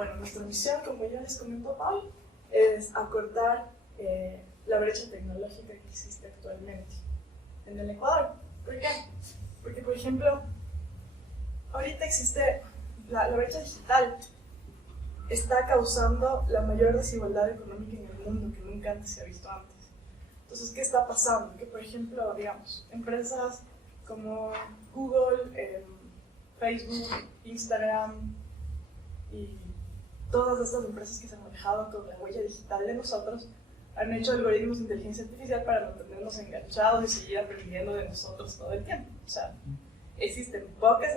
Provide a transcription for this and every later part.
bueno, nuestra misión, como ya les comentaba hoy, es acortar la brecha tecnológica que existe actualmente en el Ecuador. ¿Por qué? Porque, por ejemplo, ahorita existe la brecha digital, está causando la mayor desigualdad económica en el mundo que nunca antes se ha visto antes. Entonces, ¿qué está pasando? Que, por ejemplo, digamos, empresas como Google, Facebook, Instagram y todas estas empresas que se han manejado con la huella digital de nosotros han hecho algoritmos de inteligencia artificial para mantenernos enganchados y seguir aprendiendo de nosotros todo el tiempo. O sea, existen pocas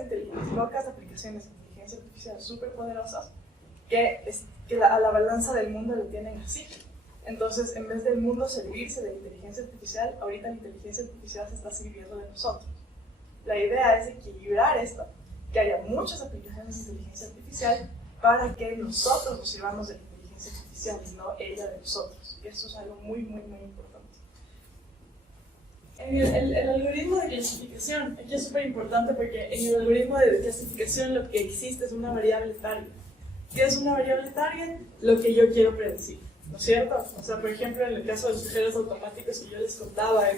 aplicaciones de inteligencia artificial súper poderosas que a la balanza del mundo lo tienen así. Entonces, en vez del mundo servirse de la inteligencia artificial, ahorita la inteligencia artificial se está sirviendo de nosotros. La idea es equilibrar esto, que haya muchas aplicaciones de inteligencia artificial para que nosotros nos sirvamos de la inteligencia artificial y no ella de nosotros. Y esto es algo muy, muy, muy importante. En el algoritmo de clasificación, aquí es súper importante porque en el algoritmo de clasificación lo que existe es una variable target. ¿Qué es una variable target? Lo que yo quiero predecir, ¿no es cierto? O sea, por ejemplo, en el caso de los cajeros automáticos que yo les contaba,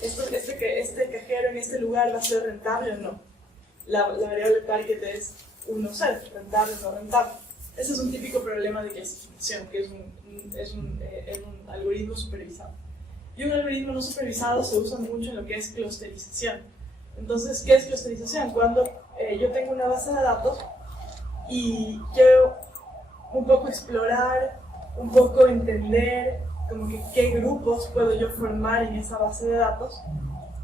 este cajero en este lugar va a ser rentable o no. La variable target es 1 0, rentable o no rentable. Ese es un típico problema de clasificación, que es un algoritmo supervisado. Y un algoritmo no supervisado se usa mucho en lo que es clusterización. Entonces, ¿qué es clusterización? Cuando yo tengo una base de datos y quiero un poco explorar, un poco entender como que qué grupos puedo yo formar en esa base de datos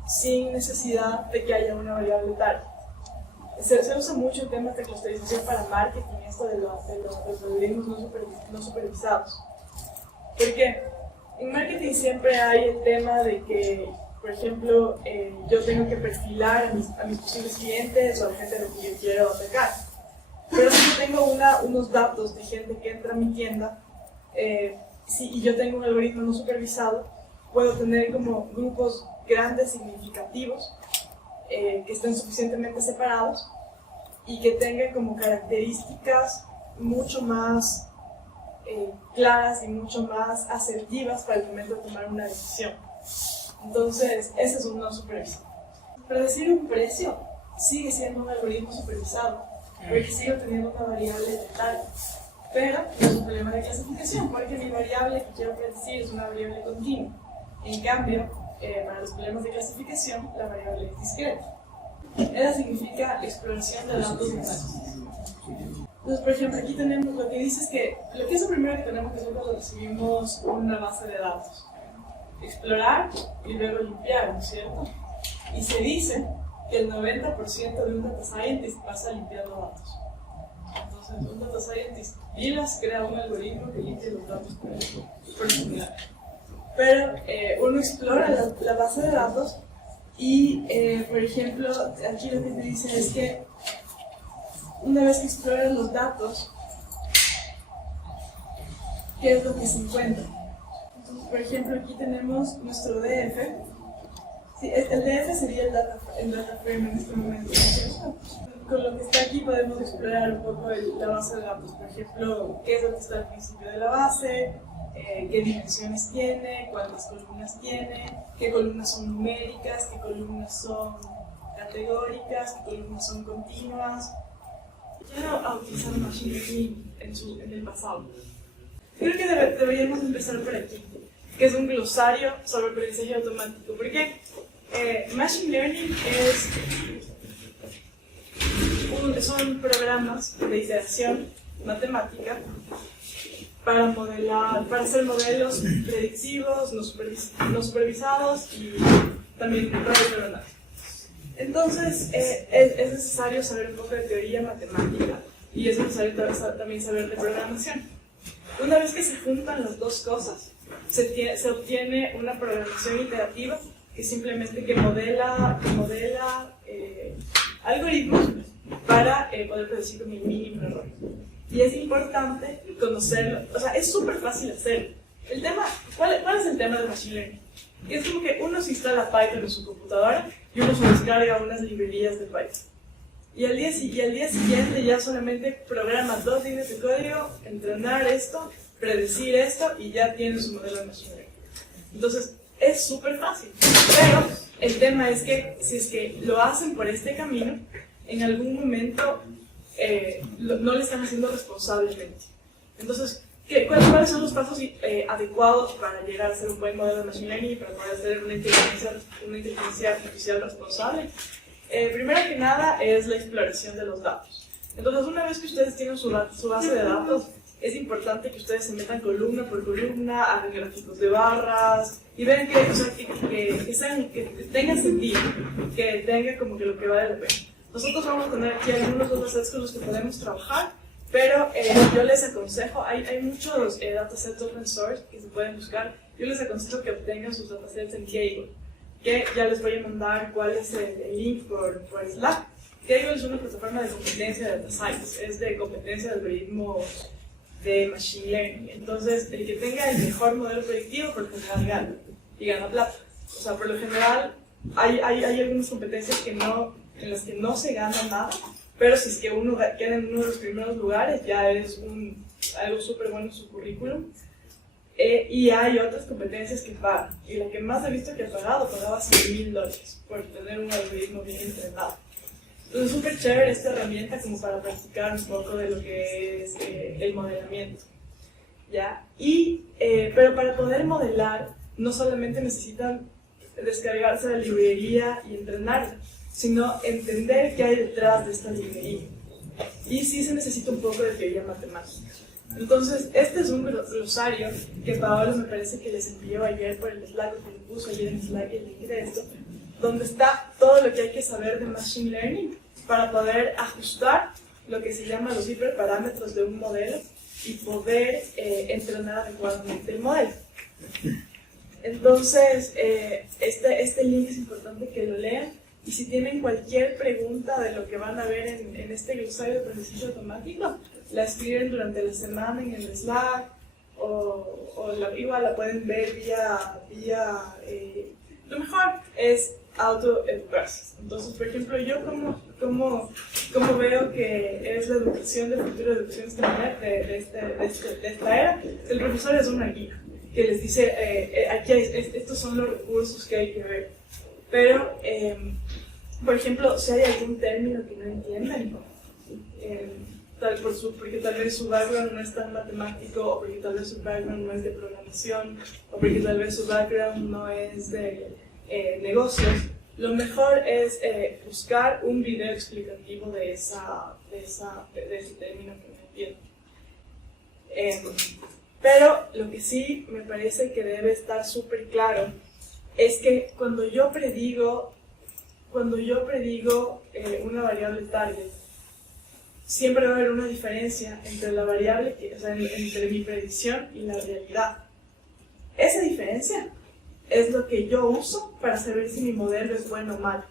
sin necesidad de que haya una variable target. Se usa mucho en temas de clusterización para marketing, esto de los algoritmos no supervisados. ¿Por qué? En marketing siempre hay el tema de que, por ejemplo, yo tengo que perfilar a mis posibles clientes o a la gente a la que yo quiero atacar. Pero si yo tengo unos datos de gente que entra a mi tienda y yo tengo un algoritmo no supervisado, puedo tener como grupos grandes, significativos, que estén suficientemente separados y que tengan como características mucho más claras y mucho más asertivas para el momento de tomar una decisión. Entonces, ese es un no supervisado. Predecir un precio sigue siendo un algoritmo supervisado, porque sigue teniendo una variable de tal, pero es un problema de clasificación, porque mi variable que quiero predecir es una variable continua. En cambio, para los problemas de clasificación, la variable es discreta. Esa significa exploración de datos humanos. Entonces, por ejemplo, aquí tenemos lo que dice es que lo que es lo primero que tenemos que hacer cuando recibimos una base de datos. Explorar y luego limpiar, ¿no es cierto? Y se dice que el 90% de un data scientist pasa limpiando datos. Entonces, un data scientist crea un algoritmo que limpie los datos por similar. Pero uno explora la base de datos y, por ejemplo, aquí lo que te dice es que una vez que exploras los datos, ¿qué es lo que se encuentra? Entonces, por ejemplo, aquí tenemos nuestro DF. Sí, el DF sería el data frame en este momento. Con lo que está aquí podemos explorar un poco la base de datos. Por ejemplo, qué es lo que está al principio de la base, qué dimensiones tiene, cuántas columnas tiene, qué columnas son numéricas, qué columnas son categóricas, qué columnas son continuas. Quiero utilizar Machine Learning en el pasado. Creo que deberíamos empezar por aquí, que es un glosario sobre aprendizaje automático. ¿Por qué? Machine Learning son programas de iteración matemática para hacer modelos predictivos, no supervisados y también redes neuronales. Entonces, es necesario saber un poco de teoría matemática y es necesario también saber de programación. Una vez que se juntan las dos cosas, se obtiene una programación iterativa que simplemente modela algoritmos para poder predecir con el mínimo error. Y es importante conocerlo, o sea, es súper fácil hacerlo. ¿Cuál es el tema de Machine Learning? Es como que uno se instala Python en su computadora y uno se descarga unas librerías de Python. Y al día siguiente ya solamente programas 2 líneas de código, entrenar esto, predecir esto y ya tienes un modelo de machine learning. Entonces, es súper fácil. Pero el tema es que si es que lo hacen por este camino, en algún momento no le están haciendo responsablemente. Entonces, ¿cuáles son los pasos adecuados para llegar a ser un buen modelo de machine learning y para poder hacer una inteligencia artificial responsable? Primero que nada es la exploración de los datos. Entonces, una vez que ustedes tienen su base de datos, es importante que ustedes se metan columna por columna, hagan gráficos de barras y vean que tengan sentido, que tenga como que lo que vale la pena. Nosotros vamos a tener aquí algunos datasets con los que podemos trabajar, pero yo les aconsejo, hay muchos datasets open source que se pueden buscar, yo les aconsejo que obtengan sus datasets en Kaggle, que ya les voy a mandar cuál es el link por Slack. Kaggle es una plataforma de competencia de data science, es de competencia de algoritmos de machine learning. Entonces, el que tenga el mejor modelo predictivo, por lo general gana, y gana plata. O sea, por lo general, hay algunas competencias en las que no se gana nada, pero si es que uno queda en uno de los primeros lugares, ya es algo súper bueno en su currículum. Y hay otras competencias que pagan, y la que más he visto que pagaba $100,000 por tener un algoritmo bien entrenado. Entonces es súper chévere esta herramienta como para practicar un poco de lo que es el modelamiento, ¿ya? Pero para poder modelar no solamente necesitan descargarse la librería y entrenarla, sino entender qué hay detrás de esta librería. Y sí se necesita un poco de teoría matemática. Entonces, este es un glosario que Paola me parece que les envió ayer por el Slack, que le puso ayer en Slack el link de esto, donde está todo lo que hay que saber de Machine Learning para poder ajustar lo que se llama los hiperparámetros de un modelo y poder entrenar adecuadamente el modelo. Entonces, este link es importante que lo lean, y si tienen cualquier pregunta de lo que van a ver en este glosario de aprendizaje automático, la escriben durante la semana en el Slack, o igual la pueden ver vía lo mejor es autoeducarse. Entonces, por ejemplo, yo como veo que es la educación del futuro de educación extranjera de esta era, el profesor es una guía que les dice, estos son los recursos que hay que ver. Pero, por ejemplo, si hay algún término que no entienden, porque tal vez su background no es tan matemático, o porque tal vez su background no es de programación, o porque tal vez su background no es de negocios, lo mejor es buscar un video explicativo de ese término que no entienden. Pero lo que sí me parece que debe estar súper claro es que cuando yo predigo una variable target, siempre va a haber una diferencia entre la variable, entre mi predicción y la realidad. Esa diferencia es lo que yo uso para saber si mi modelo es bueno o malo,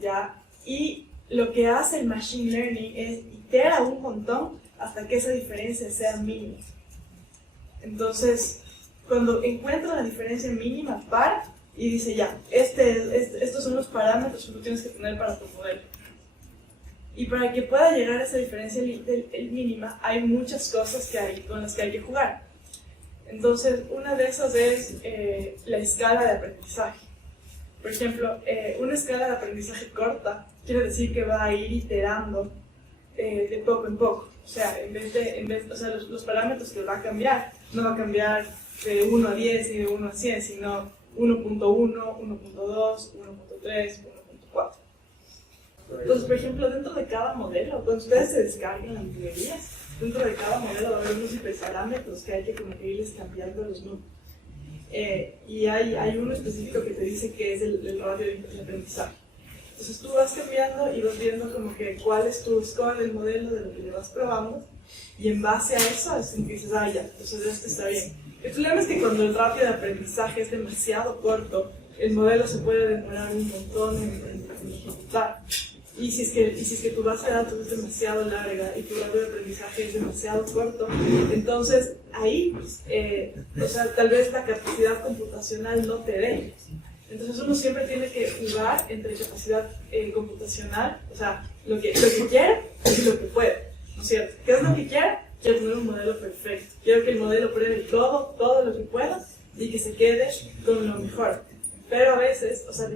¿ya? Y lo que hace el Machine Learning es itera un montón hasta que esa diferencia sea mínima. Entonces, cuando encuentra la diferencia mínima, para y dice ya, estos son los parámetros que tú tienes que tener para tu modelo. Y para que pueda llegar a esa diferencia mínima, hay muchas cosas con las que hay que jugar. Entonces, una de esas es la escala de aprendizaje. Por ejemplo, una escala de aprendizaje corta quiere decir que va a ir iterando de poco en poco. O sea, los parámetros que va a cambiar, no va a cambiar de 1 a 10 ni de 1 a 100, sino 1.1, 1.2, 1.3, 1.4. Entonces, por ejemplo, dentro de cada modelo, cuando ustedes se descarguen las librerías, dentro de cada modelo va a haber unos hiperparámetros que hay que como que irles cambiando los números. Y hay uno específico que te dice que es el radio de aprendizaje. Entonces tú vas cambiando y vas viendo como que cuál es tu score del modelo de lo que le vas probando, y en base a eso es que dices, ya, entonces este está bien. El problema es que cuando el ratio de aprendizaje es demasiado corto, el modelo se puede demorar un montón en ejecutar. Y si es que tu base de datos es demasiado larga y tu ratio de aprendizaje es demasiado corto, entonces ahí, tal vez la capacidad computacional no te dé. Entonces uno siempre tiene que jugar entre capacidad computacional, o sea, lo que quiere y lo que puede, ¿no es cierto? ¿Qué es lo que quiere? Quiero tener un modelo perfecto. Quiero que el modelo pruebe todo lo que pueda y que se quede con lo mejor. Pero a veces, o sea,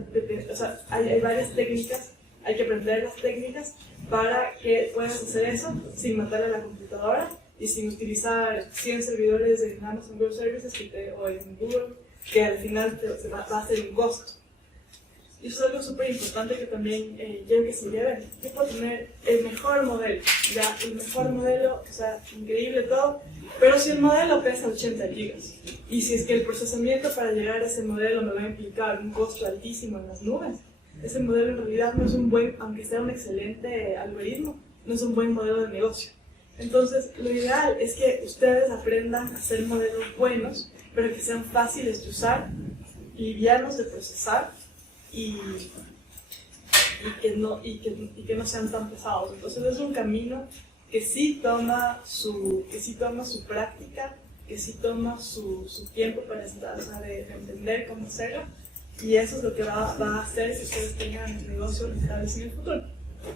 hay varias técnicas, hay que aprender las técnicas para que puedas hacer eso sin matar a la computadora y sin utilizar 100 servidores en Amazon Web Services o en Google, que al final va a ser un costo. Y eso es algo súper importante que también quiero que se lleven. Yo puedo tener el mejor modelo, ya, el mejor modelo, o sea, increíble todo, pero si el modelo pesa 80 gigas, y si es que el procesamiento para llegar a ese modelo me va a implicar un costo altísimo en las nubes, ese modelo en realidad no es un buen, aunque sea un excelente algoritmo, no es un buen modelo de negocio. Entonces, lo ideal es que ustedes aprendan a hacer modelos buenos, pero que sean fáciles de usar, livianos de procesar, y que no sean tan pesados. Entonces es un camino que sí toma su práctica, que sí toma su tiempo para de entender cómo hacerlo, y eso es lo que va a hacer que ustedes tengan negocios rentables en el futuro.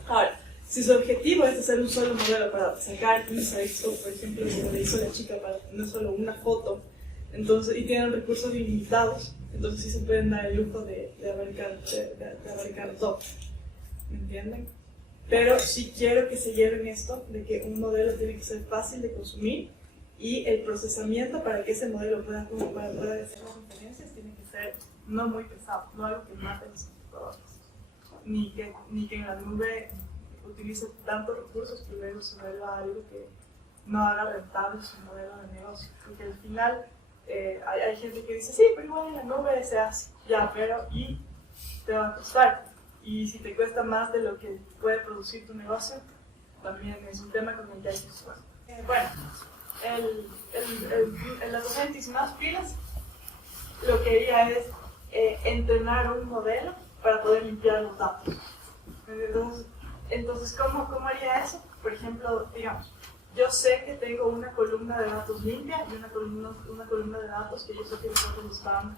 Ahora, si su objetivo es hacer un solo modelo para sacar insights, o por ejemplo como le hizo la chica para tener solo una foto, entonces, y tienen recursos ilimitados, entonces sí se pueden dar el lujo de abarcar todo, ¿me entienden? Pero sí quiero que se lleven esto, de que un modelo tiene que ser fácil de consumir y el procesamiento para que ese modelo pueda hacer las inferencias tiene que ser no muy pesado, no algo que mate los computadores, ni que en la nube utilice tantos recursos que luego se vuelva algo que no haga rentable su modelo de negocio, porque al final hay gente que dice, sí, pero igual en la nube se hace, ya, pero y te va a costar. Y si te cuesta más de lo que puede producir tu negocio, también es un tema con el que hay que jugar. Bueno, el Apprentice más pilas lo que haría es entrenar un modelo para poder limpiar los datos. Entonces ¿cómo haría eso? Por ejemplo, digamos, yo sé que tengo una columna de datos limpia y una columna de datos que yo sé que los datos están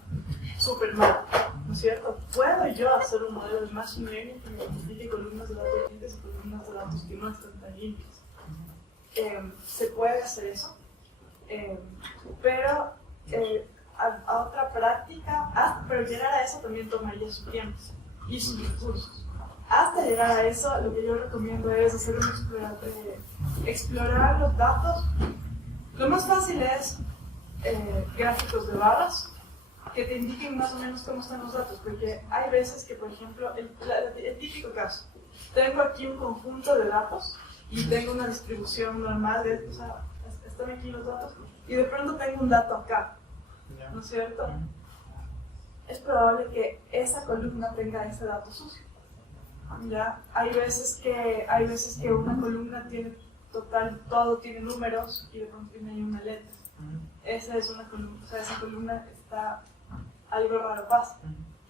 súper mal, ¿no es cierto? ¿Puedo yo hacer un modelo de machine learning que me identifique columnas de datos limpias y columnas de datos que no están tan limpias? Se puede hacer eso, pero a otra práctica, pero llegar a eso también tomaría su tiempo y sus recursos. Hasta llegar a eso, lo que yo recomiendo es hacer explorar los datos. Lo más fácil es gráficos de barras que te indiquen más o menos cómo están los datos, porque hay veces que, por ejemplo, el típico caso, tengo aquí un conjunto de datos y tengo una distribución normal, o sea, están aquí los datos, y de pronto tengo un dato acá, ¿no es cierto? Es probable que esa columna tenga ese dato sucio. ¿Ya? Hay veces que una columna tiene todo tiene números y de pronto tiene ahí una letra. Esa es una columna, o sea, esa columna está algo raro pasa.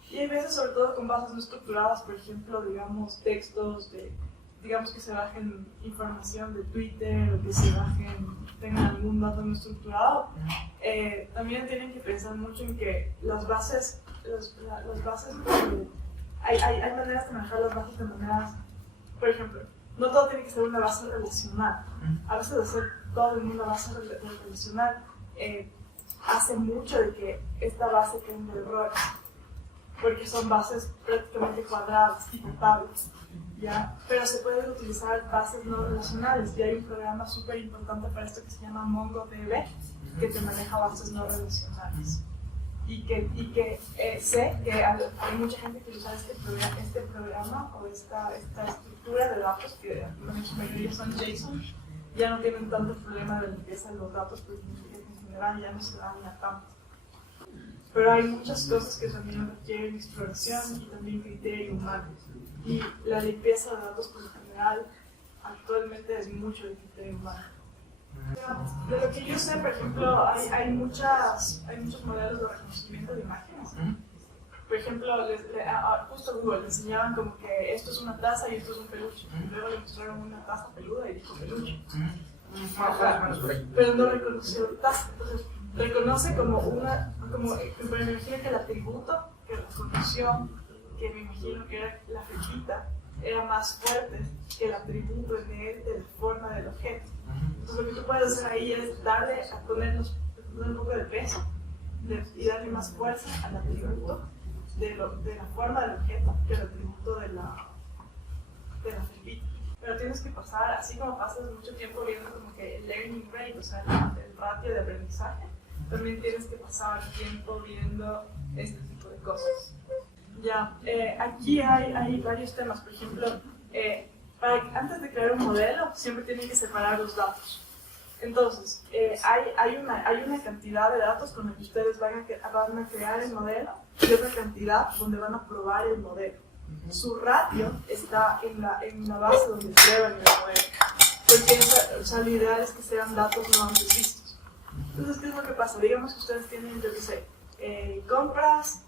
Y hay veces, sobre todo con bases no estructuradas, por ejemplo, digamos, textos, digamos que se bajen información de Twitter o que tengan algún dato no estructurado. También tienen que pensar mucho en que las bases hay maneras de manejar las bases de maneras, por ejemplo, no todo tiene que ser una base relacional. A veces hacer todo en una base relacional hace mucho de que esta base tenga errores, porque son bases prácticamente cuadradas, tipo tables, ¿ya? Pero se pueden utilizar bases no relacionales, y hay un programa súper importante para esto que se llama MongoDB, que te maneja bases no relacionales. Y que sé que hay mucha gente que usa este programa o esta estructura de datos, que en su mayoría son JSON, ya no tienen tanto problema de limpieza de los datos, porque en general ya no se daña tanto. Pero hay muchas cosas que también requieren exploración y también criterio humano. Y la limpieza de datos, por lo general, actualmente es mucho de criterio humano. De lo que yo sé, por ejemplo, hay muchos modelos de reconocimiento de imágenes. Por ejemplo, justo a Google le enseñaban como que esto es una taza y esto es un peluche. Y luego le mostraron una taza peluda y dijo peluche. Pero no reconoció taza. Entonces, reconoce como me imagino que el atributo, que función, que me imagino que era la flechita, era más fuerte que el atributo inherente de la forma del objeto. Entonces lo que tú puedes hacer ahí es darle a poner un poco de peso y darle más fuerza al atributo de la forma del objeto que el atributo de la flechita. Pero tienes que pasar, así como pasas mucho tiempo viendo como que el learning rate, o sea, el ratio de aprendizaje, también tienes que pasar tiempo viendo este tipo de cosas. Ya, aquí hay varios temas. Por ejemplo, antes de crear un modelo, siempre tienen que separar los datos. Entonces, hay una cantidad de datos con los que ustedes van a crear el modelo y otra cantidad donde van a probar el modelo. Su ratio está en la base donde prueban el modelo, porque lo ideal es que sean datos no antes vistos. Entonces, ¿qué es lo que pasa? Digamos que ustedes tienen, yo qué sé, compras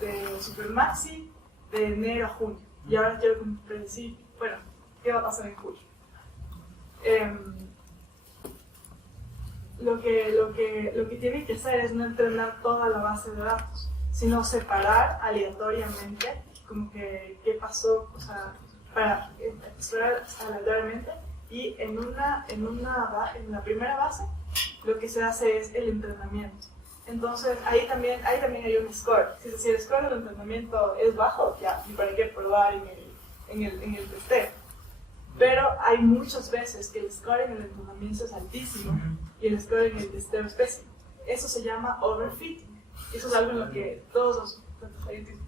de Supermaxi de enero a junio. Y ahora quiero predecir, bueno, ¿qué va a pasar en julio? Lo que tienen que hacer es no entrenar toda la base de datos, sino separar aleatoriamente, como que qué pasó, o sea, para explorar aleatoriamente, y en la primera base lo que se hace es el entrenamiento. Entonces ahí también hay un score. Si el score del entrenamiento es bajo, ya, ¿y para qué probar en el testeo? Pero hay muchas veces que el score en el entrenamiento es altísimo y el score en el testeo es pésimo. Eso se llama overfitting. Eso es algo en lo que todos los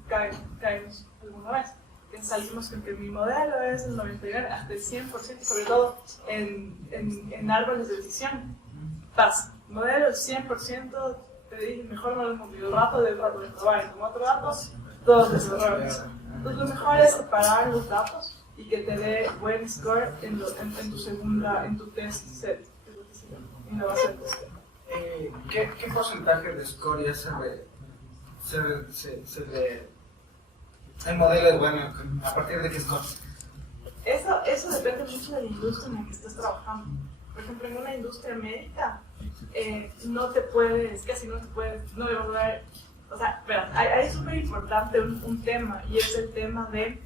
caemos alguna vez. Que salimos con que mi modelo es el 99 hasta el 100%, sobre todo en árboles de decisión. Pasa, modelo el 100%, te dije mejor no lo hemos el rato de probar, y como otro dato, todos los errores. Entonces lo mejor es separar los datos y que te dé buen score en tu test set, en la base de test. ¿Qué porcentaje de score ya el modelo es bueno? ¿A partir de qué score? Eso depende mucho de la industria en la que estés trabajando. Por ejemplo, en una industria médica, casi no te puedes, no le vas a dar, o sea, verás, hay súper importante un tema, y es el tema de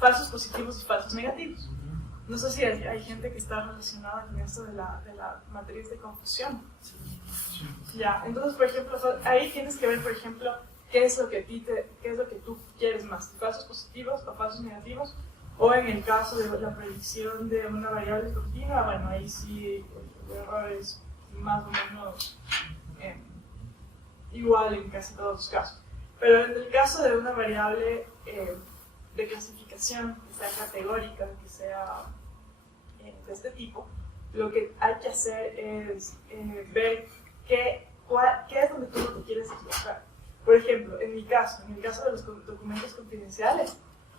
falsos positivos y falsos negativos. No sé si hay gente que está relacionada con esto de la matriz de confusión. Ya, entonces, por ejemplo, ahí tienes que ver, por ejemplo, qué es lo que tú quieres más, falsos positivos o falsos negativos, o en el caso de la predicción de una variable continua, bueno, ahí sí el error es más o menos igual en casi todos los casos. Pero en el caso de una variable de clasificación, que sea categórica, que sea de este tipo, lo que hay que hacer es ver qué es donde tú no te quieres equivocar. Por ejemplo, en el caso de los documentos confidenciales,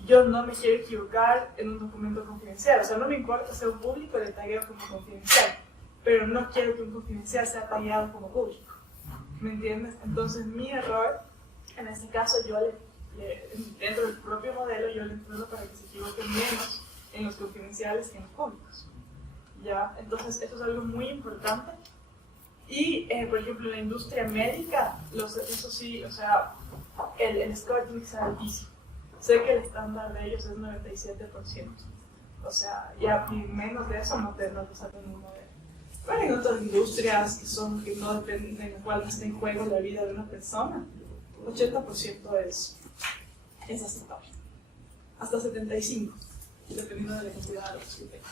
yo no me quiero equivocar en un documento confidencial. O sea, no me importa ser un público y le tagueo como confidencial, pero no quiero que un confidencial sea tagueado como público. ¿Me entiendes? Entonces, mi error, en este caso, dentro del propio modelo, yo le entreno para que se equivoque menos en los confidenciales que en los públicos. ¿Ya? Entonces, eso es algo muy importante. Y, por ejemplo, en la industria médica, eso sí, o sea, el score tiene que ser altísimo. Sé que el estándar de ellos es 97%. O sea, ya menos de eso no te salen un modelo. Pero en otras industrias que no dependen, en las cuales está en juego la vida de una persona, 80% es aceptable. Hasta 75%, dependiendo de la cantidad de datos que tenga.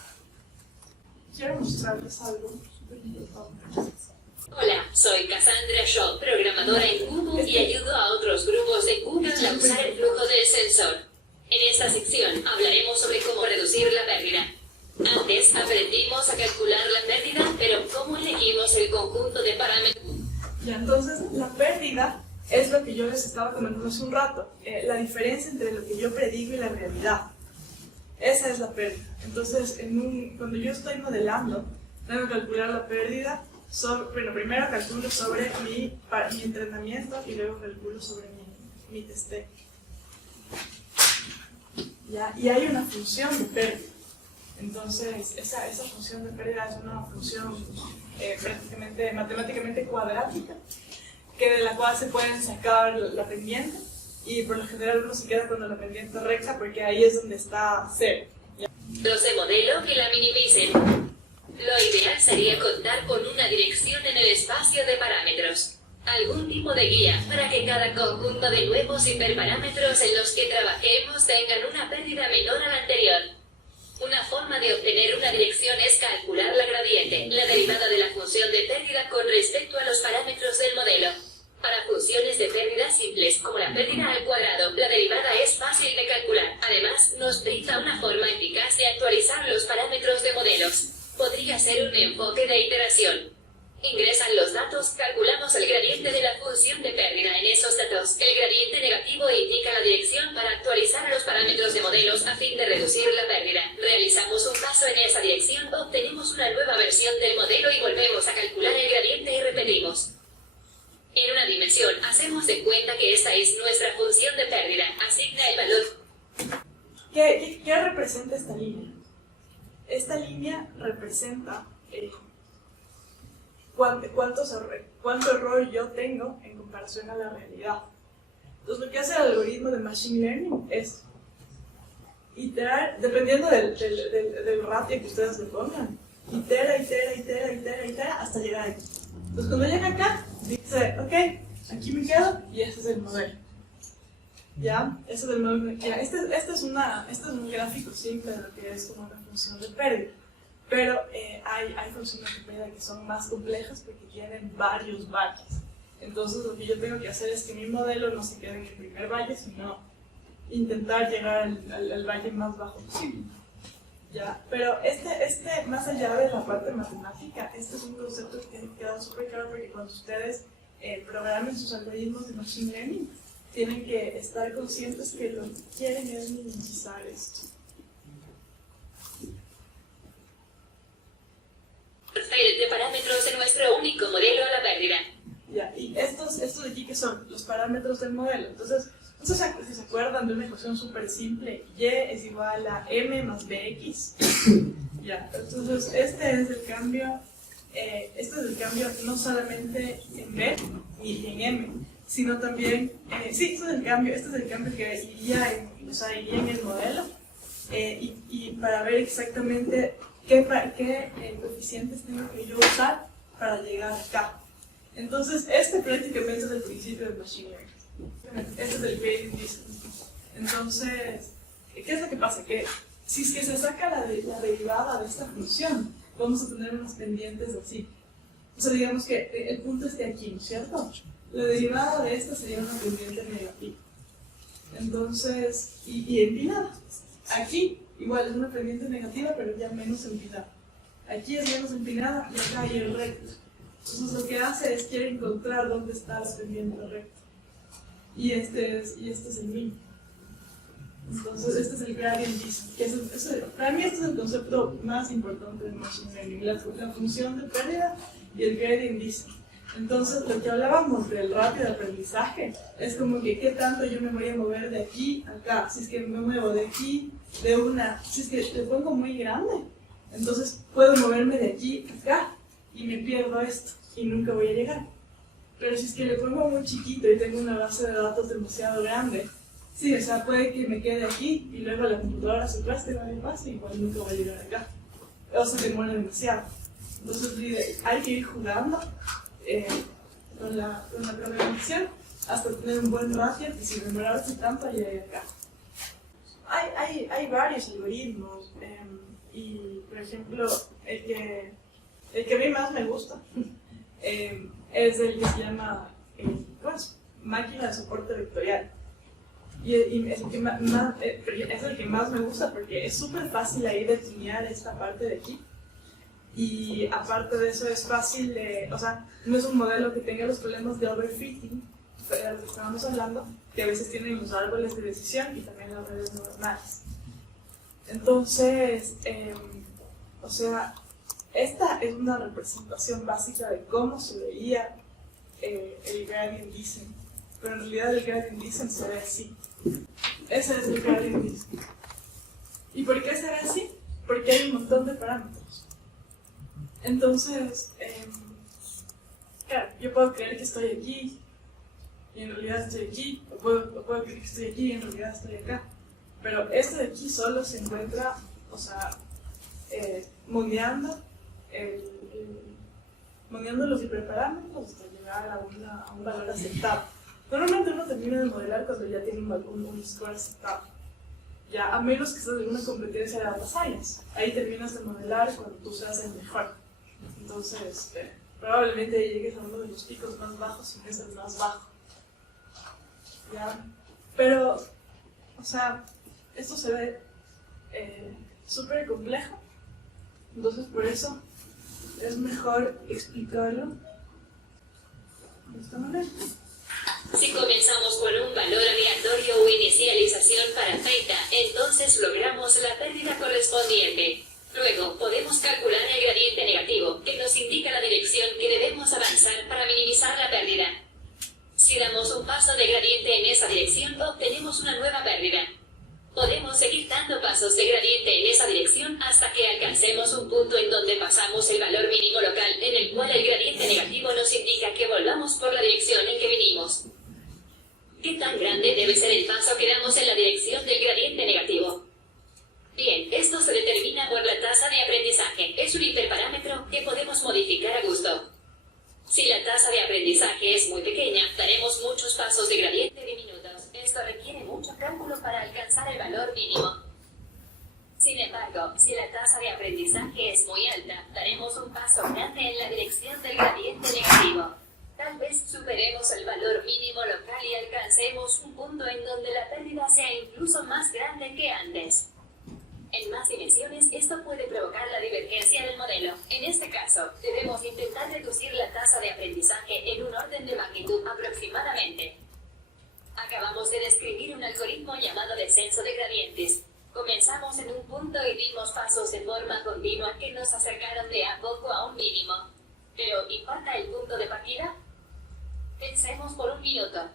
Quiero mostrarles algo súper importante. Hola, soy Cassandra Shaw, programadora en Kubo y ayudo a otros grupos de Kubo a usar el flujo del sensor. En esta sección hablaremos sobre cómo reducir la pérdida. Antes aprendimos a calcular la pérdida, pero ¿cómo elegimos el conjunto de parámetros? Ya, entonces, la pérdida es lo que yo les estaba comentando hace un rato, la diferencia entre lo que yo predigo y la realidad. Esa es la pérdida. Entonces, cuando yo estoy modelando, tengo que calcular la pérdida. Primero calculo sobre mi entrenamiento y luego calculo sobre mi testeo. ¿Ya? Y hay una función de pérdida. Entonces, esa función de pérdida es una función prácticamente matemáticamente cuadrática que de la cual se pueden sacar la pendiente, y por lo general uno se queda con la pendiente recta porque ahí es donde está cero. Los de modelo que la minimicen. Lo ideal sería contar con una dirección en el espacio de parámetros. Algún tipo de guía para que cada conjunto de nuevos hiperparámetros en los que trabajemos tengan una pérdida menor a la anterior. Una forma de obtener una dirección es calcular la gradiente, la derivada de la función de pérdida con respecto a los parámetros del modelo. Para funciones de pérdida simples, como la pérdida al cuadrado, la derivada es fácil de calcular. Además, nos brinda una forma eficaz de actualizar los parámetros de modelos. Podría ser un enfoque de iteración. Ingresan los datos, calculamos el gradiente de la función de pérdida en esos datos. El gradiente negativo indica la dirección para actualizar los parámetros de modelos a fin de reducir la pérdida. Realizamos un paso en esa dirección, obtenemos una nueva versión del modelo y volvemos a calcular el gradiente y repetimos. En una dimensión, hacemos de cuenta que esta es nuestra función de pérdida. Asigna el valor. ¿Qué representa esta línea? Esta línea representa cuánto error yo tengo en comparación a la realidad. Entonces, lo que hace el algoritmo de Machine Learning es iterar, dependiendo del ratio que ustedes le pongan, itera hasta llegar aquí. Entonces, cuando llega acá, dice, ok, aquí me quedo y este es el modelo. ¿Ya? Este es el modelo. Este es un gráfico simple de lo que es como una función de pérdida. Pero hay funciones de pérdida que son más complejas porque tienen varios valles. Entonces lo que yo tengo que hacer es que mi modelo no se quede en el primer valle, sino intentar llegar al valle más bajo posible. ¿Ya? Pero más allá de la parte matemática, este es un concepto que queda súper claro porque cuando ustedes programen sus algoritmos de Machine Learning, tienen que estar conscientes que lo que quieren es minimizar esto. De parámetros de nuestro único modelo a la pérdida. Ya, y estos de aquí que son los parámetros del modelo. Entonces, si se acuerdan de una ecuación súper simple, y es igual a m más bx. Ya, entonces este es el cambio no solamente en b ni en m, sino también, este es el cambio que iría en el modelo, y para ver exactamente qué coeficientes tengo que yo usar para llegar acá. Entonces, prácticamente es el principio de Machine Learning. Este es el gradient descent. Entonces, ¿qué es lo que pasa? Que si es que se saca la derivada de esta función, vamos a tener unas pendientes así. O sea, digamos que el punto esté aquí, ¿no es cierto? La derivada de esta sería una pendiente negativa. Entonces, y empinada. Aquí, igual es una pendiente negativa, pero ya menos empinada. Aquí es menos empinada y acá hay el recto. Entonces lo que hace es quiere encontrar dónde está la pendiente recta. Y este es el mínimo. Entonces este es el gradient descent. Para mí este es el concepto más importante de Machine Learning, la función de pérdida y el gradient descent. Entonces lo que hablábamos del ratio de aprendizaje es como que qué tanto yo me voy a mover de aquí a acá. Si es que me muevo de aquí, si es que le pongo muy grande, entonces puedo moverme de aquí a acá y me pierdo esto y nunca voy a llegar. Pero si es que le pongo muy chiquito y tengo una base de datos demasiado grande, sí, o sea, puede que me quede aquí y luego la computadora se aplaste con el paso y igual nunca voy a llegar acá. O se demora demasiado. Entonces hay que ir jugando con la programación hasta tener un buen ratio y si demorarse tanto llegue acá. Hay varios algoritmos y, por ejemplo, el que a mí más me gusta es el que se llama máquina de soporte vectorial. Y es el que más me gusta porque es súper fácil ahí definir esta parte de aquí. Y aparte de eso es fácil o sea, no es un modelo que tenga los problemas de overfitting, de los que estábamos hablando, que a veces tienen los árboles de decisión y también las redes neuronales. Entonces, o sea, esta es una representación básica de cómo se veía el gradient descent, pero en realidad el gradient descent se ve así. Ese es el gradient descent. ¿Y por qué se ve así? Porque hay un montón de parámetros. Entonces, claro, yo puedo creer que estoy aquí realidad estoy aquí, o puedo creer que estoy aquí y en realidad estoy acá. Pero esto de aquí solo se encuentra, o sea, moldeando los hiperparámetros hasta llegar a un valor aceptable. Normalmente uno termina de modelar cuando ya tiene un score aceptable. Ya, a menos que estés en una competencia de data science. Ahí terminas de modelar cuando tú seas el mejor. Entonces, probablemente llegues a uno de los picos más bajos y es el más bajo. ¿Ya? Pero, o sea, esto se ve súper complejo. Entonces, por eso es mejor explicarlo de esta manera. Si comenzamos con un valor aleatorio o inicialización para θ, entonces logramos la pérdida correspondiente. Luego, podemos calcular el gradiente negativo, que nos indica la dirección que debemos avanzar para minimizar la pérdida. Si damos un paso de gradiente en esa dirección, obtenemos una nueva pérdida. Podemos seguir dando pasos de gradiente en esa dirección hasta que alcancemos un punto en donde pasamos el valor mínimo local, en el cual el gradiente negativo nos indica que volvamos por la dirección en que vinimos. ¿Qué tan grande debe ser el paso que damos en la dirección del gradiente negativo? Bien, esto se determina por la tasa de aprendizaje. Es un hiperparámetro que podemos modificar a gusto. Si la tasa de aprendizaje es muy pequeña, daremos muchos pasos de gradiente diminutos. Esto requiere mucho cálculo para alcanzar el valor mínimo. Sin embargo, si la tasa de aprendizaje es muy alta, daremos un paso grande en la dirección del gradiente negativo. Tal vez superemos el valor mínimo local y alcancemos un punto en donde la pérdida sea incluso más grande que antes. En más dimensiones, esto puede provocar la divergencia del modelo. En este caso, debemos intentar reducir la tasa de aprendizaje en un orden de magnitud aproximadamente. Acabamos de describir un algoritmo llamado descenso de gradientes. Comenzamos en un punto y dimos pasos de forma continua que nos acercaron de a poco a un mínimo. Pero, ¿importa el punto de partida? Pensemos por un minuto.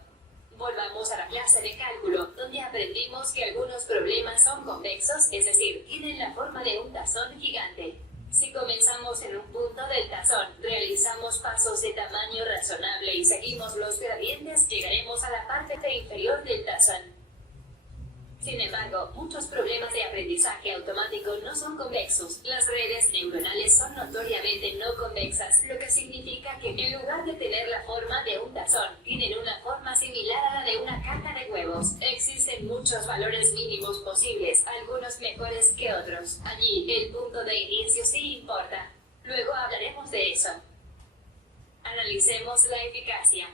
Volvamos a la clase de cálculo, donde aprendimos que algunos problemas son convexos, es decir, tienen la forma de un tazón gigante. Si comenzamos en un punto del tazón, realizamos pasos de tamaño razonable y seguimos los gradientes, llegaremos a la parte inferior del tazón. Sin embargo, muchos problemas de aprendizaje automático no son convexos. Las redes neuronales son notoriamente no convexas, lo que significa que en lugar de tener la forma de un tazón, tienen una forma similar a la de una caja de huevos. Existen muchos valores mínimos posibles, algunos mejores que otros. Allí, el punto de inicio sí importa. Luego hablaremos de eso. Analicemos la eficacia.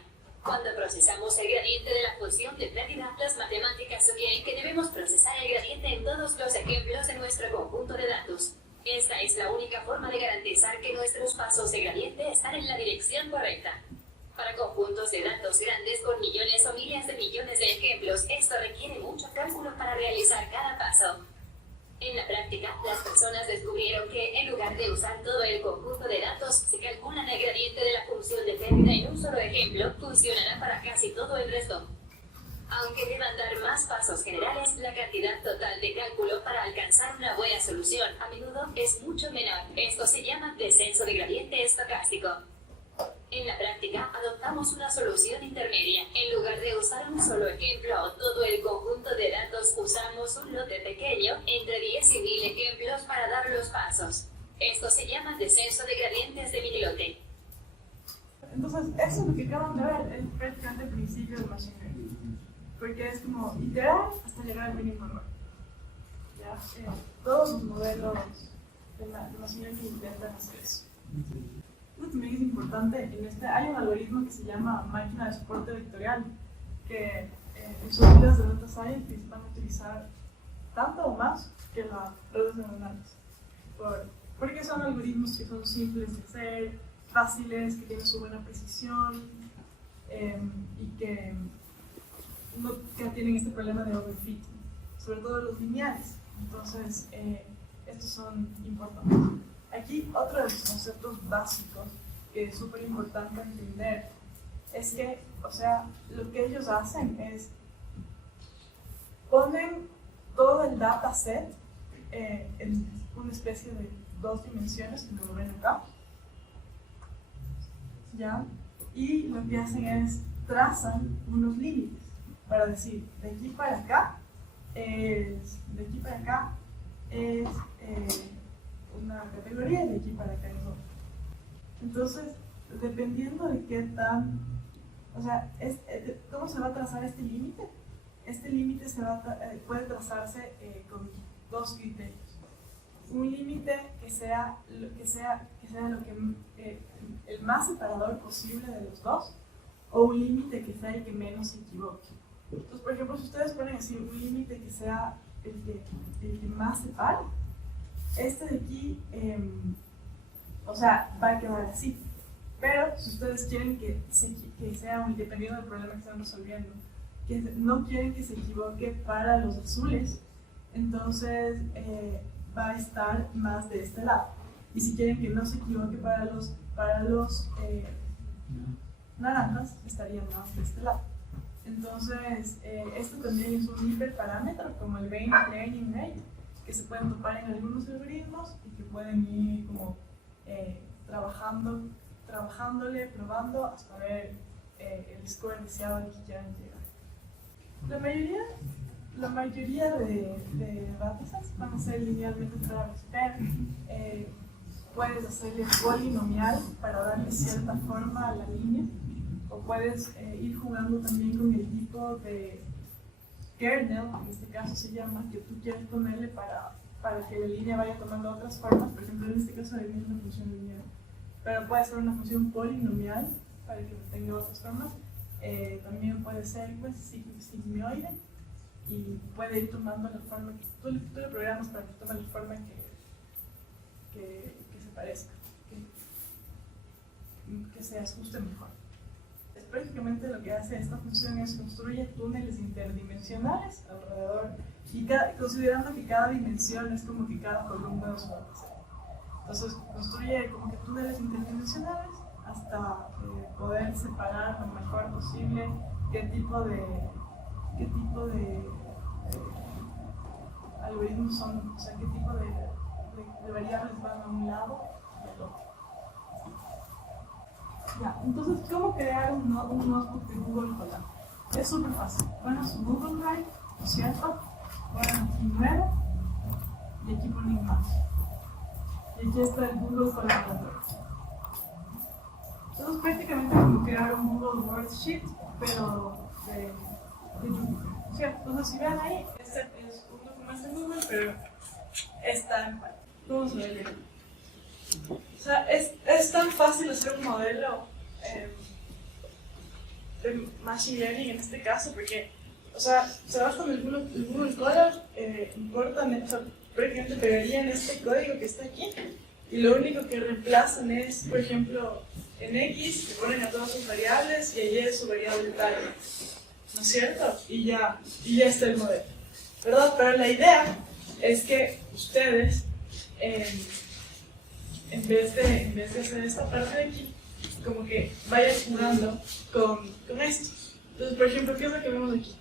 Cuando procesamos el gradiente de la función de pérdida, las matemáticas sugieren que debemos procesar el gradiente en todos los ejemplos de nuestro conjunto de datos. Esta es la única forma de garantizar que nuestros pasos de gradiente están en la dirección correcta. Para conjuntos de datos grandes con millones o miles de millones de ejemplos, esto requiere mucho cálculo para realizar cada paso. En la práctica, las personas descubrieron que, en lugar de usar todo el conjunto de datos, se calculan el gradiente de la función de pérdida en un solo ejemplo, funcionará para casi todo el resto. Aunque deban dar más pasos generales, la cantidad total de cálculo para alcanzar una buena solución a menudo es mucho menor. Esto se llama descenso de gradiente estocástico. En la práctica, adoptamos una solución intermedia. En lugar de usar un solo ejemplo o todo el conjunto de datos, usamos un lote pequeño, entre 10 y 1000 ejemplos para dar los pasos. Esto se llama descenso de gradientes de mini lote. Entonces, eso es lo que acaban de ver, es prácticamente el principio del machine learning. Porque es como iterar hasta llegar al mínimo error. ¿Ya? Todos los modelos de machine learning intentan hacer eso. También es importante, hay un algoritmo que se llama máquina de soporte vectorial, que en sus vidas de data scientist van a utilizar tanto o más que las redes neuronales. Porque son algoritmos que son simples de hacer, fáciles, que tienen su buena precisión y que no tienen este problema de overfitting, sobre todo los lineales. Entonces, estos son importantes. Aquí otro de los conceptos básicos que es súper importante entender es que, o sea, lo que ellos hacen es ponen todo el dataset en una especie de 2 dimensiones, como lo ven acá, ¿ya? Y lo que hacen es trazan unos límites para decir, de aquí para acá es una categoría y de aquí para acá es otra. Entonces, dependiendo de qué tan, o sea, ¿cómo se va a trazar este límite? Este límite puede trazarse con dos criterios. Un límite que sea el más separador posible de los dos, o un límite que sea el que menos se equivoque. Entonces, por ejemplo, si ustedes ponen así un límite que sea el que más separe, este de aquí, o sea, va a quedar así. Pero si ustedes quieren que sea dependiendo del problema que están resolviendo, que no quieren que se equivoque para los azules, entonces va a estar más de este lado. Y si quieren que no se equivoque para los naranjas, estarían más de este lado. Entonces, esto también es un hiperparámetro como el Bayesian Learning Rate, que se pueden topar en algunos algoritmos y que pueden ir como trabajándole, probando hasta ver el score deseado al que quieran llegar. La mayoría de dataset van a ser linealmente enterables, pero puedes hacerle polinomial para darle cierta forma a la línea, o puedes ir jugando también con el tipo de kernel, en este caso se llama, que tú quieres ponerle para que la línea vaya tomando otras formas. Por ejemplo, en este caso es una función lineal, pero puede ser una función polinomial para que tenga otras formas. También puede ser pues sigmoide, y puede ir tomando la forma que tú le programas para que tome la forma que se parezca, que se ajuste mejor. Prácticamente lo que hace esta función es construye túneles interdimensionales alrededor, y considerando que cada dimensión es como que cada columna de su dataset. Entonces construye como que túneles interdimensionales hasta poder separar lo mejor posible qué tipo de algoritmos son, o sea, qué tipo de variables van a un lado y al otro. Ya, entonces, ¿cómo crear un notebook de Google Colab? Es súper fácil. Ponen su Google Drive, ¿no es cierto? Ponen aquí nuevo y aquí ponen más. Y aquí está el Google Collaborator. Entonces, prácticamente como crear un Google Worksheet, pero de Jupyter. ¿Cierto? Entonces, si ven ahí, este es un documento de Google, pero está en Python. Vamos a ver. O sea, es tan fácil hacer un modelo de Machine Learning en este caso, porque, o sea, se basa en el Google Colab, importan, prácticamente pegarían este código que está aquí, y lo único que reemplazan es, por ejemplo, en X, le ponen a todas sus variables, y Y es su variable tal, ¿no es cierto? Y ya está el modelo, ¿verdad? Pero la idea es que ustedes, en vez de hacer esta parte de aquí, como que vayan jugando con esto. Entonces, por ejemplo, ¿qué es lo que vemos aquí?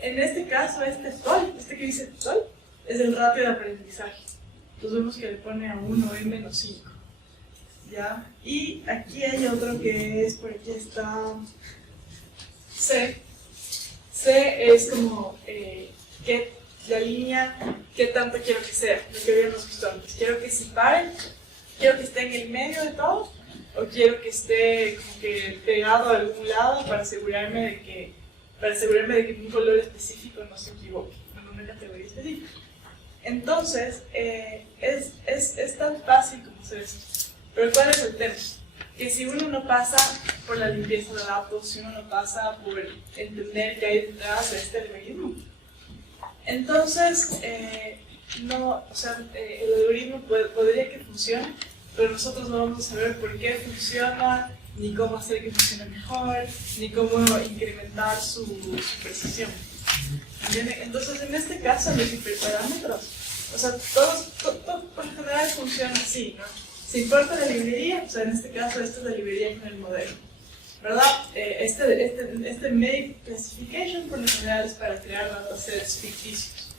En este caso, este que dice TOL, es el ratio de aprendizaje. Entonces vemos que le pone a 1 y menos 5. ¿Ya? Y aquí hay otro que es, por aquí está C. C es como la línea, qué tanto quiero que sea, lo que habíamos visto antes. Quiero que se pare, quiero que esté en el medio de todo, o quiero que esté como que pegado a algún lado para asegurarme de que un color específico no se equivoque en una categoría específica. Entonces, es tan fácil como hacer esto. Pero ¿cuál es el tema? Que si uno no pasa por la limpieza de datos, si uno no pasa por entender qué hay detrás de este algoritmo, entonces el algoritmo podría que funcione, pero nosotros no vamos a saber por qué funciona, ni cómo hacer que funcione mejor, ni cómo incrementar su precisión. ¿Entienden? Entonces, en este caso, los hiperparámetros, o sea, todo por lo general funciona así, ¿no? Se importa la librería, o sea, en este caso, esta es la librería con el modelo, ¿verdad? Este Make Classification, por lo general, es para crear datasets ficticios.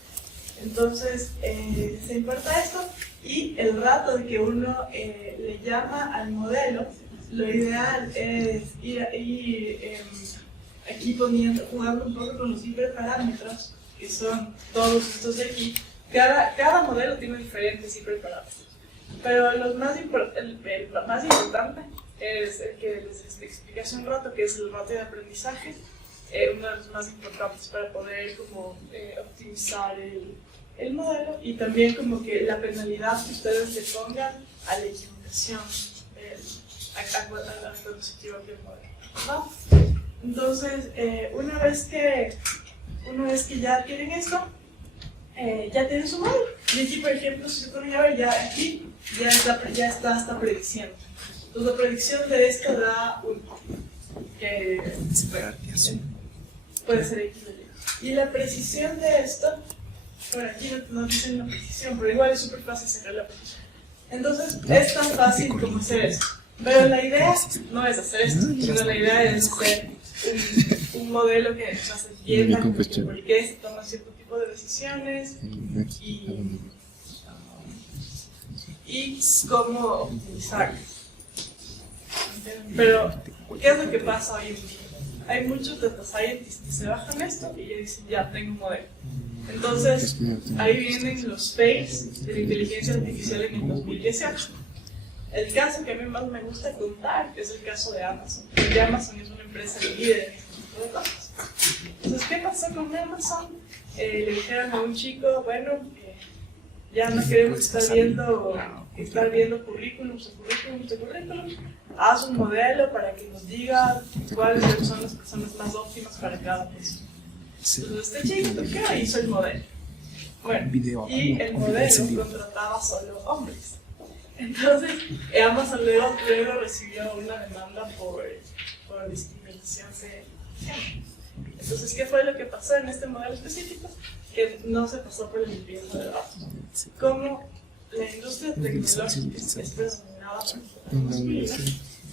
Entonces, se importa esto, y el rato de que uno le llama al modelo, lo ideal es ir aquí jugando un poco con los hiperparámetros, que son todos estos de aquí. Cada modelo tiene diferentes hiperparámetros, pero el más importante es el que les expliqué hace un rato, que es el ratio de aprendizaje, uno de los más importantes para poder optimizar el modelo, y también como que la penalidad que ustedes le pongan a la equivocación, a la cuando se equivoque el modelo, ¿no? Entonces, una vez que ya tienen esto, ya tienen su modelo. Y aquí, por ejemplo, si se pueden ver, ya aquí ya está prediciendo. Entonces, la predicción de esto da 1, que puede ser X de Y. Y la precisión de esto, bueno, aquí no dicen la precisión, pero igual es súper fácil sacar la precisión. Entonces, es tan fácil como hacer esto. Pero la idea no es hacer esto, sino la idea es hacer un modelo que nos entienda por qué se toma cierto tipo de decisiones y cómo optimizarlas. Pero, ¿qué es lo que pasa hoy en día? Hay muchos data scientists que se bajan esto y ya dicen, ya tengo un modelo. Entonces, ahí vienen los fails de la inteligencia artificial en el 2018. El caso que a mí más me gusta contar es el caso de Amazon, porque Amazon es una empresa líder en este tipo de cosas. Entonces, ¿qué pasó con Amazon? Le dijeron a un chico, bueno, ya no queremos estar viendo currículums, haz un modelo para que nos diga cuáles son las personas más óptimas para cada puesto. Entonces, este chico hizo el modelo. Bueno, y el modelo contrataba solo hombres. Entonces, Amazon luego recibió una demanda por discriminación de género. Entonces, ¿qué fue lo que pasó en este modelo específico? Que no se pasó por la limpieza de datos. Como la industria tecnológica es predominada por masculina,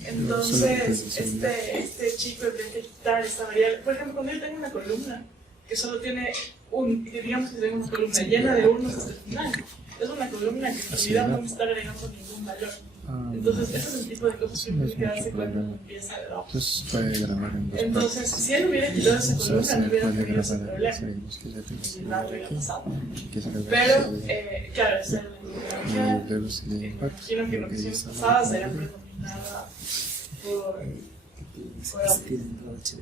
entonces este chico en vez de quitar esta variable, por ejemplo, cuando yo tengo una columna que solo tiene digamos que tengo una columna llena de unos hasta el final, es una columna que en realidad no me está agregando ningún valor. Entonces, ese es el tipo de cosas que uno que hace cuando empieza de datos. Entonces, si él hubiera quitado esa columna, no hubiera tenido ese problema. Y nada hubiera pasado. Pero, claro, esa era la tecnología. Imagino que en ocasiones pasadas era predominada por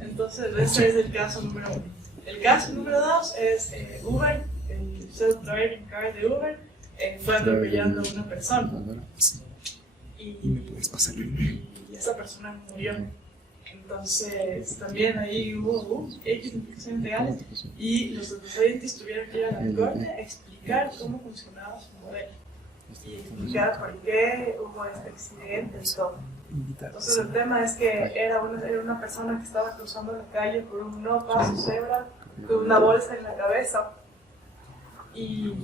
entonces, ese es el caso número 1. El caso número 2 es Uber, el self-driving car de Uber fue atropellando a una persona. Y esa persona murió. Entonces, también ahí hubo X implicaciones legales y los docentes tuvieron que ir a la corte a explicar cómo funcionaba su modelo y explicar por qué hubo este accidente y todo. Entonces, el tema es que era una persona que estaba cruzando la calle por un no paso cebra con una bolsa en la cabeza y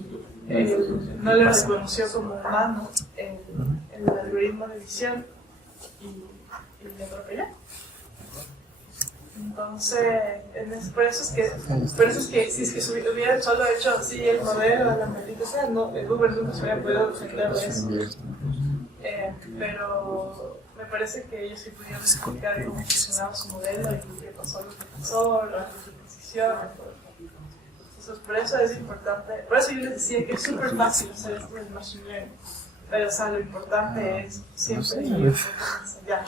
no le reconoció como humano el algoritmo de visión y le atropelló. Entonces, por eso es que si es que hubieran solo hecho así el modelo a la maldita sea, el Uber nunca se hubiera podido defender de eso. Pero me parece que ellos sí pudieron explicar cómo funcionaba su modelo y qué pasó lo que pasó, las posiciones, todo. Entonces, por eso es importante, por eso yo les decía que es súper fácil hacer esto del machine learning, pero o sea, lo importante es siempre ir un poco más allá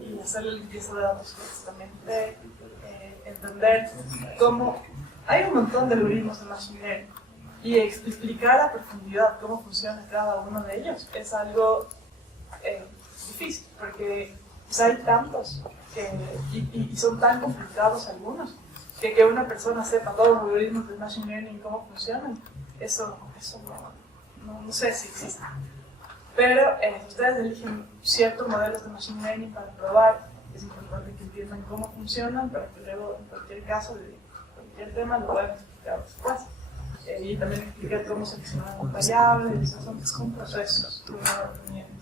y hacer la limpieza de datos correctamente, entender cómo hay un montón de algoritmos de machine learning y explicar a profundidad cómo funciona cada uno de ellos es algo difícil, porque pues, hay tantos y son tan complicados algunos que una persona sepa todos los algoritmos de machine learning cómo funcionan, eso no sé si existe. Pero si ustedes eligen ciertos modelos de machine learning para probar, es importante que entiendan cómo funcionan para que luego en cualquier caso de cualquier tema lo puedan explicar después. Y también explicar cómo seleccionar las variables, son procesos que uno va teniendo.